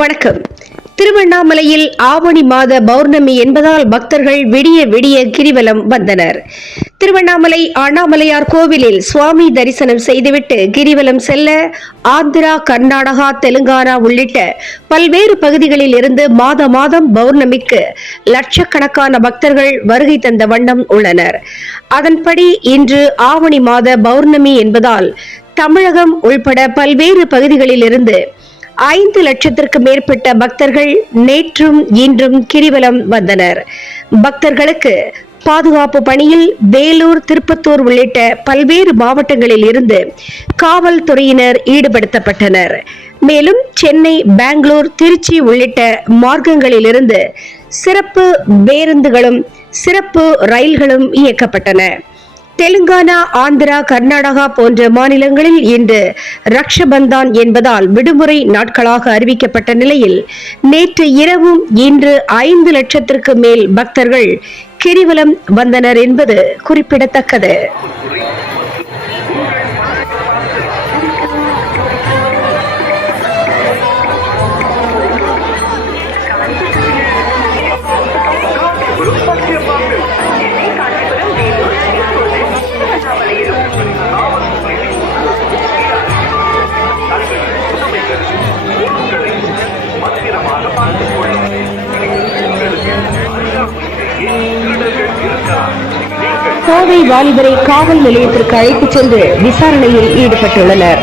வணக்கம். திருவண்ணாமலையில் ஆவணி மாத பௌர்ணமி என்பதால் பக்தர்கள் விடிய விடிய கிரிவலம் வந்தனர். திருவண்ணாமலை அண்ணாமலையார் கோவிலில் சுவாமி தரிசனம் செய்துவிட்டு கிரிவலம் செல்ல ஆந்திரா, கர்நாடகா, தெலுங்கானா உள்ளிட்ட பல்வேறு பகுதிகளில் இருந்து மாதம் பௌர்ணமிக்கு லட்சக்கணக்கான பக்தர்கள் வருகை தந்த வண்ணம் உள்ளனர். அதன்படி இன்று ஆவணி மாத பௌர்ணமி என்பதால் தமிழகம் உள்பட பல்வேறு பகுதிகளில் இருந்து 5 லட்சத்திற்கு மேற்பட்ட பக்தர்கள் நேற்றும் இன்றும் கிரிவலம் வந்தனர். பக்தர்களுக்கு பாதுகாப்பு பணியில் வேலூர், திருப்பத்தூர் உள்ளிட்ட பல்வேறு மாவட்டங்களில் இருந்து காவல்துறையினர் ஈடுபடுத்தப்பட்டனர். மேலும் சென்னை, பெங்களூர், திருச்சி உள்ளிட்ட மார்க்கங்களில் இருந்து சிறப்பு பேருந்துகளும் சிறப்பு ரயில்களும் இயக்கப்பட்டன. தெலுங்கானா, ஆந்திரா, கர்நாடகா போன்ற மாநிலங்களில் இன்று ரக்ஷபந்தான் என்பதால் விடுமுறை நாட்களாக அறிவிக்கப்பட்ட நிலையில் நேற்று இரவும் இன்று 5 லட்சத்திற்கு மேல் பக்தர்கள் கிரிவலம் வந்தனர் என்பது குறிப்பிடத்தக்கது. கோவை வாலிபரை காவல் நிலையத்திற்கு அழைத்துச் சென்று விசாரணையில் ஈடுபட்டுள்ளனர்.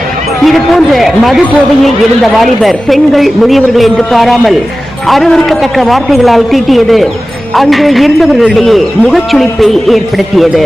இதுபோன்ற மது போதையில் இருந்த வாலிபர் பெண்கள், முதியவர்கள் என்று பாராமல் அருவருக்கத்தக்க வார்த்தைகளால் தீட்டியது அங்கு இருந்தவர்களிடையே முகச்சுளிப்பை ஏற்படுத்தியது.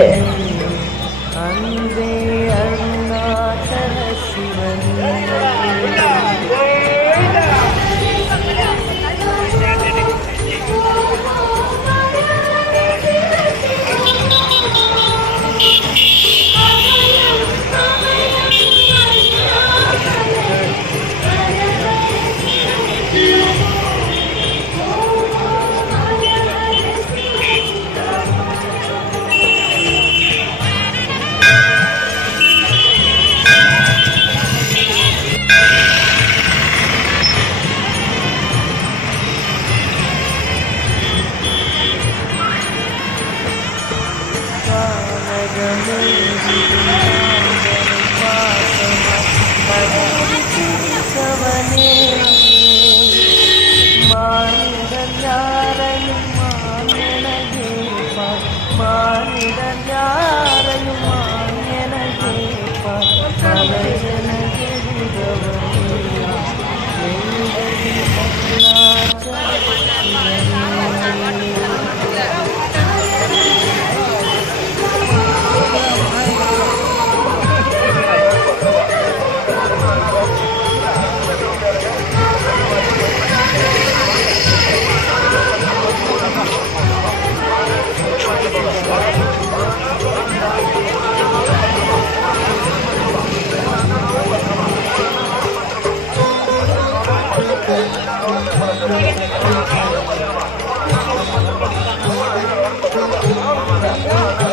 Oh,